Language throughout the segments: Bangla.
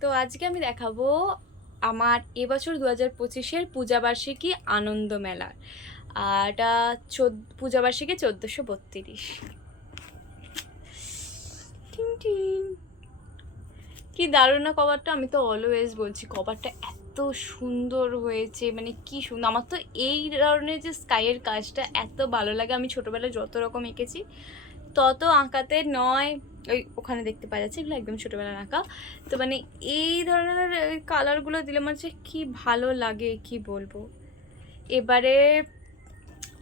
তো আজকে আমি দেখাবো আমার এবছর 2025-এর পূজাবার্ষিকী আনন্দ মেলার। আর এটা পূজাবার্ষিকী 1432। কি দারুণ না কভারটা! আমি তো অলওয়েজ বলছি কভারটা এত সুন্দর হয়েছে, মানে কি সুন্দর। আমার তো এই ধরনের যে স্কাইয়ের কাজটা এত ভালো লাগে। আমি ছোটোবেলায় যত রকম এঁকেছি তত আঁকাতে নয়, ওই ওখানে দেখতে পাওয়া যাচ্ছে এগুলো একদম ছোটোবেলার আঁকা। তো মানে এই ধরনের কালারগুলো দিলে আমার যে কী ভালো লাগে কি বলবো। এবারে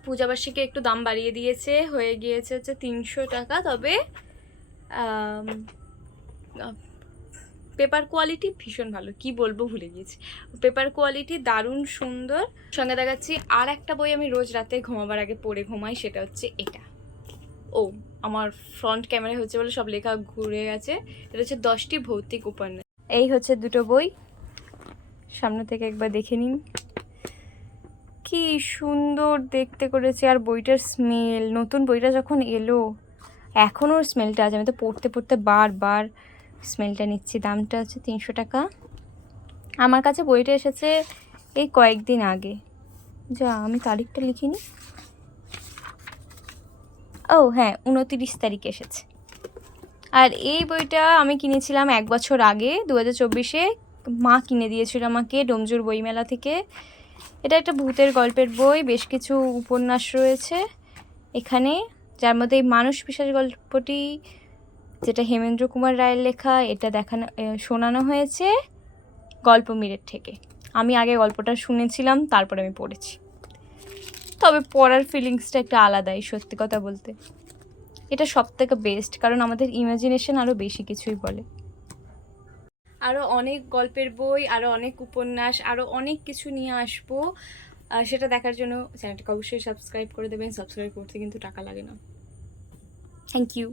পূজাবার্ষিকী একটু দাম বাড়িয়ে দিয়েছে, হয়ে গিয়েছে হচ্ছে 300 টাকা। তবে পেপার কোয়ালিটি ভীষণ ভালো, কি বলবো ভুলে গিয়েছি। পেপার কোয়ালিটি দারুণ সুন্দর। সঙ্গে দেখাচ্ছি আর একটা বই আমি রোজ রাতে ঘুমাবার আগে পড়ে ঘুমাই, সেটা হচ্ছে এটা। ও আমার ফ্রন্ট ক্যামেরা হচ্ছে বলে সব লেখা ঘুরে গেছে। এটা হচ্ছে 10টি ভৌতিক উপন্যাস। এই হচ্ছে দুটো বই, সামনে থেকে একবার দেখে নিন কি সুন্দর দেখতে করেছে। আর বইটার স্মেল, নতুন বইটা যখন এলো এখনও স্মেলটা আছে। আমি তো পড়তে পড়তে বারবার স্মেলটা নিচ্ছি। দামটা হচ্ছে 300 টাকা। আমার কাছে বইটা এসেছে এই কয়েকদিন আগে। যা, আমি তারিখটা লিখিনি। ও হ্যাঁ, 29 তারিখে এসেছে। আর এই বইটা আমি কিনেছিলাম 1 বছর আগে, 2024-এ। মা কিনে দিয়েছিল আমাকে ডোমজুর বইমেলা থেকে। এটা একটা ভূতের গল্পের বই, বেশ কিছু উপন্যাস রয়েছে এখানে, যার মধ্যে এই মানুষ পিশাচ গল্পটি, যেটা হেমেন্দ্র কুমার রায়ের লেখা, এটা শোনানো হয়েছে গল্পমীরের থেকে। আমি আগে গল্পটা শুনেছিলাম, তারপরে আমি পড়েছি। তবে পড়ার ফিলিংসটা একটু আলাদাই, সত্যি কথা বলতে। এটা সবথেকে বেস্ট, কারণ আমাদের ইমাজিনেশন আরও বেশি কিছুই বলে। আরও অনেক গল্পের বই, আরও অনেক উপন্যাস, আরও অনেক কিছু নিয়ে আসবো। সেটা দেখার জন্য চ্যানেলটাকে অবশ্যই সাবস্ক্রাইব করে দেবেন। সাবস্ক্রাইব করতে কিন্তু টাকা লাগে না। Thank you.